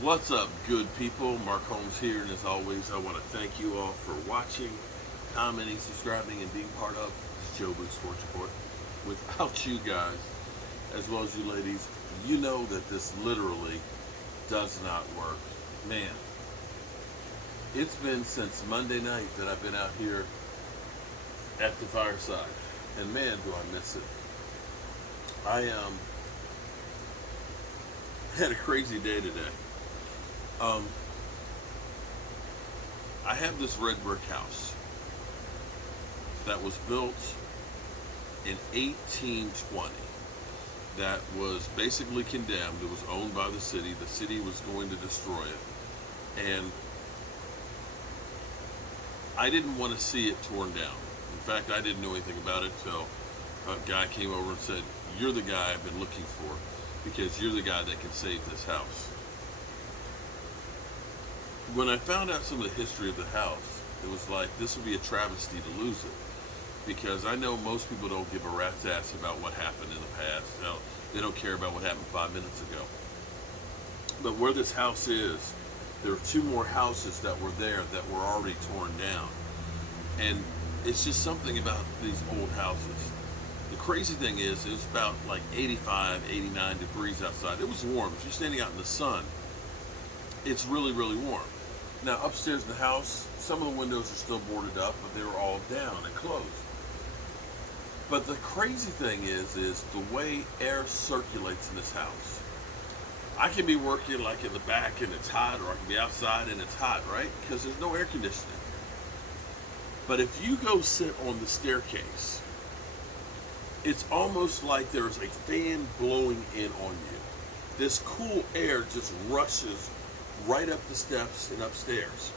What's up, good people? Mark Holmes here, and as always, I want to thank you all for watching, commenting, subscribing, and being part of this Joe Boo Sports Report. Without you guys, as well as you ladies, you know that this literally does not work. Man, it's been since Monday night that I've been out here at the fireside, and man, do I miss it. I had a crazy day today. Um, I have this red brick house that was built in 1820 that was basically condemned. It was owned by the city. The city was going to destroy it. And I didn't want to see it torn down. In fact, I didn't know anything about it until a guy came over and said, "You're the guy I've been looking for because you're the guy that can save this house." When I found out some of the history of the house, it was like this would be a travesty to lose it because I know most people don't give a rat's ass about what happened in the past. They don't care about what happened 5 minutes ago. But where this house is, there are two more houses that were there that were already torn down. And it's just something about these old houses. The crazy thing is, it was about like 85, 89 degrees outside. It was warm. If you're standing out in the sun, it's really, really warm. Now, upstairs in the house, some of the windows are still boarded up, but they were all down and closed. But the crazy thing is the way air circulates in this house. I can be working like in the back and it's hot, or I can be outside and it's hot, right? Because there's no air conditioning. But if you go sit on the staircase, it's almost like there's a fan blowing in on you. This cool air just rushes right up the steps and upstairs.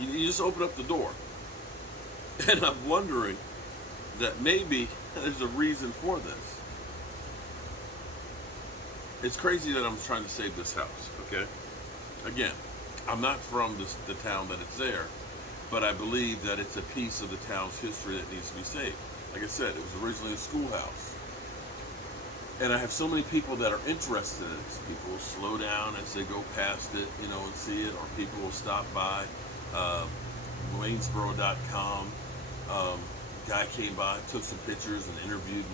You just open up the door. And I'm wondering that maybe there's a reason for this. It's crazy that I'm trying to save this house, okay? Again, I'm not from the town that it's there, but I believe that it's a piece of the town's history that needs to be saved. Like I said, it was originally a schoolhouse. And I have so many people that are interested in this. People will slow down as they go past it, and see it, or people will stop by. Waynesboro.com. Guy came by, took some pictures, and interviewed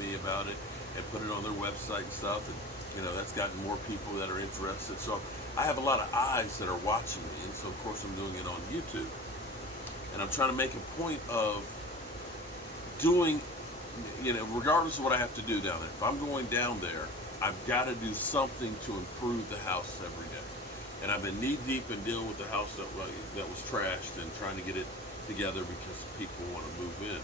me about it, and put it on their website and stuff. And that's gotten more people that are interested. So I have a lot of eyes that are watching me, and so of course I'm doing it on YouTube. And I'm trying to make a point of doing, regardless of what I have to do down there. If I'm going down there, I've got to do something to improve the house every day. And I've been knee deep in dealing with the house that was trashed and trying to get it together because people want to move in.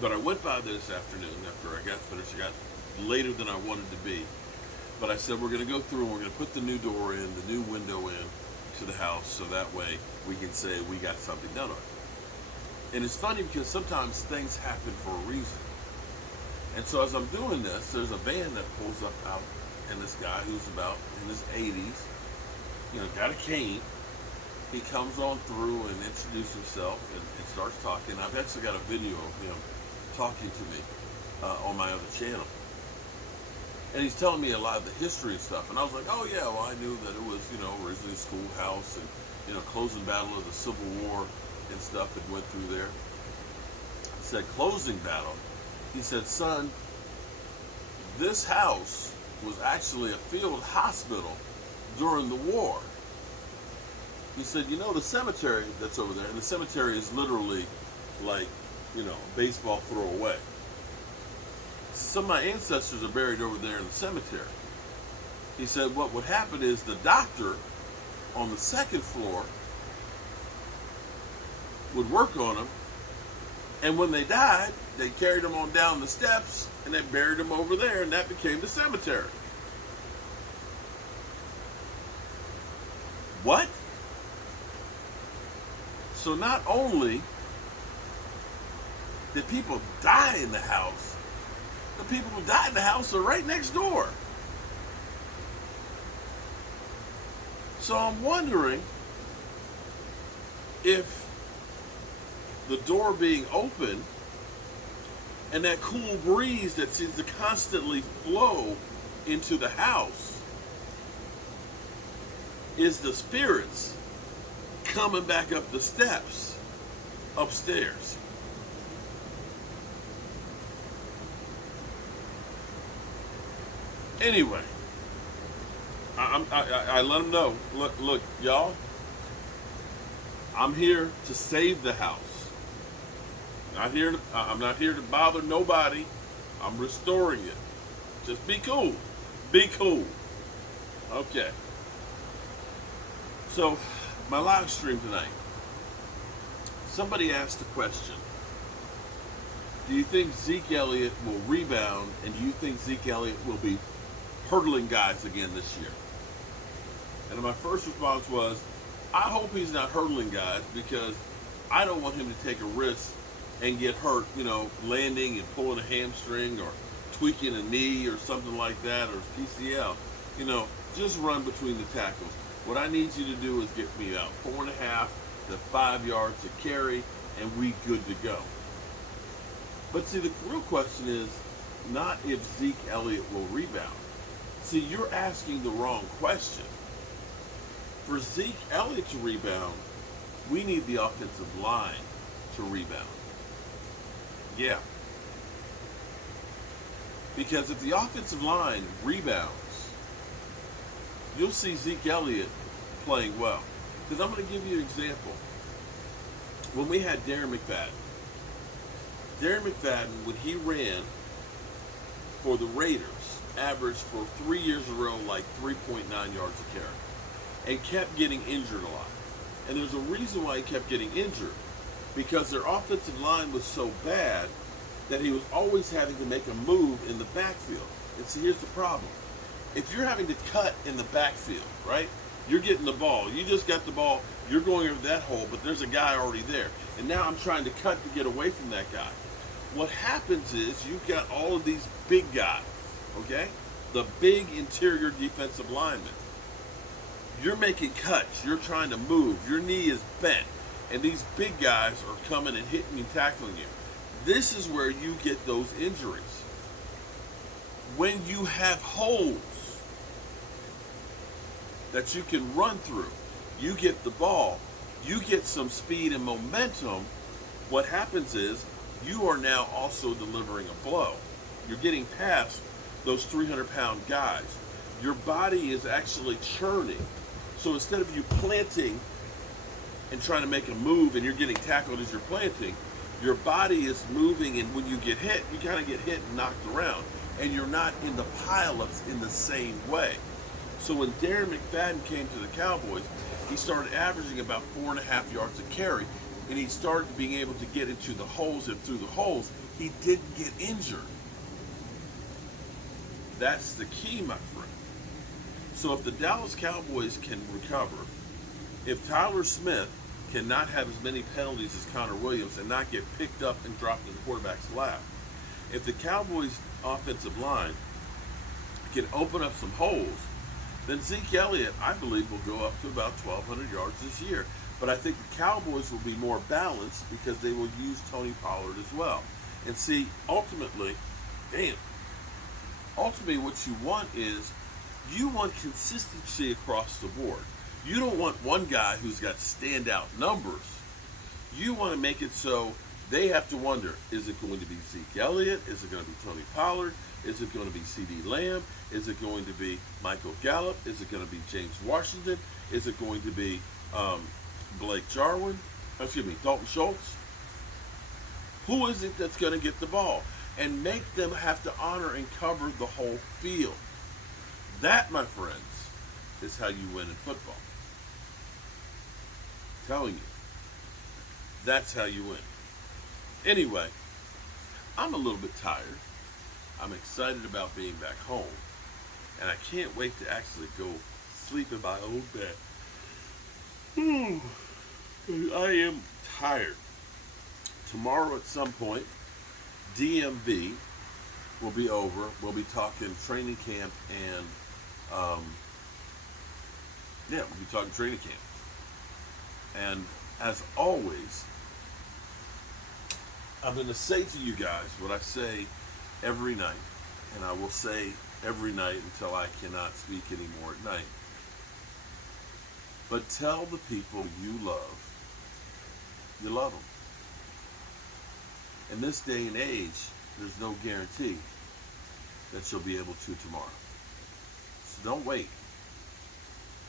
But I went by this afternoon after I got finished. I got later than I wanted to be. But I said, we're going to go through and we're going to put the new door in, the new window in to the house, so that way we can say we got something done on it. And it's funny because sometimes things happen for a reason. And so as I'm doing this, there's a van that pulls up out, and this guy who's about in his 80s, got a cane. He comes on through and introduces himself and starts talking. I've actually got a video of him talking to me on my other channel. And he's telling me a lot of the history and stuff. And I was like, oh yeah, well I knew that it was, originally a schoolhouse and, closing battle of the Civil War and stuff that went through there. He said, closing battle. He said, son, this house was actually a field hospital during the war. He said, the cemetery that's over there, and the cemetery is literally like, a baseball throw away. Some of my ancestors are buried over there in the cemetery. He said, what would happen is the doctor on the second floor would work on them, and when they died, they carried them on down the steps, and they buried them over there, and that became the cemetery. What? So not only did people die in the house, the people who died in the house are right next door. So I'm wondering if the door being open and that cool breeze that seems to constantly flow into the house is the spirits coming back up the steps upstairs. Anyway, I let them know. Look, y'all, I'm here to save the house. I'm not here to bother nobody. I'm restoring it. Just be cool. Be cool. Okay. So, my live stream tonight. Somebody asked a question. Do you think Zeke Elliott will rebound, and do you think Zeke Elliott will be hurdling guys again this year? And my first response was, I hope he's not hurdling guys, because I don't want him to take a risk and get hurt, landing and pulling a hamstring or tweaking a knee or something like that, or PCL. Just run between the tackles. What I need you to do is get me out 4.5 to 5 yards to carry, and we good to go. But see, the real question is not if Zeke Elliott will rebound. See, you're asking the wrong question. For Zeke Elliott to rebound, we need the offensive line to rebound. Yeah. Because if the offensive line rebounds, you'll see Zeke Elliott playing well. Because I'm going to give you an example. When we had Darren McFadden, when he ran for the Raiders, averaged for 3 years in a row like 3.9 yards a carry, and kept getting injured a lot. And there's a reason why he kept getting injured, because their offensive line was so bad that he was always having to make a move in the backfield. And see, here's the problem. If you're having to cut in the backfield, right? You're getting the ball. You just got the ball. You're going over that hole, but there's a guy already there. And now I'm trying to cut to get away from that guy. What happens is you've got all of these big guys, okay? The big interior defensive linemen. You're making cuts. You're trying to move. Your knee is bent. And these big guys are coming and hitting and tackling you. This is where you get those injuries. When you have holes that you can run through, you get the ball, you get some speed and momentum, what happens is you are now also delivering a blow. You're getting past those 300-pound guys. Your body is actually churning. So instead of you planting and trying to make a move and you're getting tackled as you're planting, your body is moving, and when you get hit, you kind of get hit and knocked around, and you're not in the pileups in the same way. So when Darren McFadden came to the Cowboys, he started averaging about 4.5 yards a carry, and he started being able to get into the holes, and through the holes, he didn't get injured. That's the key, my friend. So if the Dallas Cowboys can recover, if Tyler Smith cannot have as many penalties as Connor Williams and not get picked up and dropped in the quarterback's lap, if the Cowboys' offensive line can open up some holes, then Zeke Elliott, I believe, will go up to about 1,200 yards this year. But I think the Cowboys will be more balanced because they will use Tony Pollard as well. And see, ultimately, what you want is you want consistency across the board. You don't want one guy who's got standout numbers. You want to make it so they have to wonder, is it going to be Zeke Elliott? Is it going to be Tony Pollard? Is it going to be CeeDee Lamb? Is it going to be Michael Gallup? Is it going to be James Washington? Is it going to be Blake Jarwin? Dalton Schultz? Who is it that's going to get the ball? And make them have to honor and cover the whole field. That, my friends, is how you win in football. I'm telling you. That's how you win. Anyway, I'm a little bit tired. I'm excited about being back home. And I can't wait to actually go sleep in my own bed. I am tired. Tomorrow at some point, DMV will be over. We'll be talking training camp and we'll be talking training camp. And as always, I'm going to say to you guys what I say every night, and I will say every night until I cannot speak anymore at night. But tell the people you love them. In this day and age, there's no guarantee that you'll be able to tomorrow. So don't wait.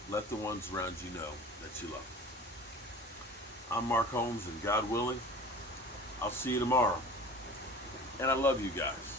Let the ones around you know that you love them. I'm Mark Holmes, and God willing, I'll see you tomorrow. And I love you guys.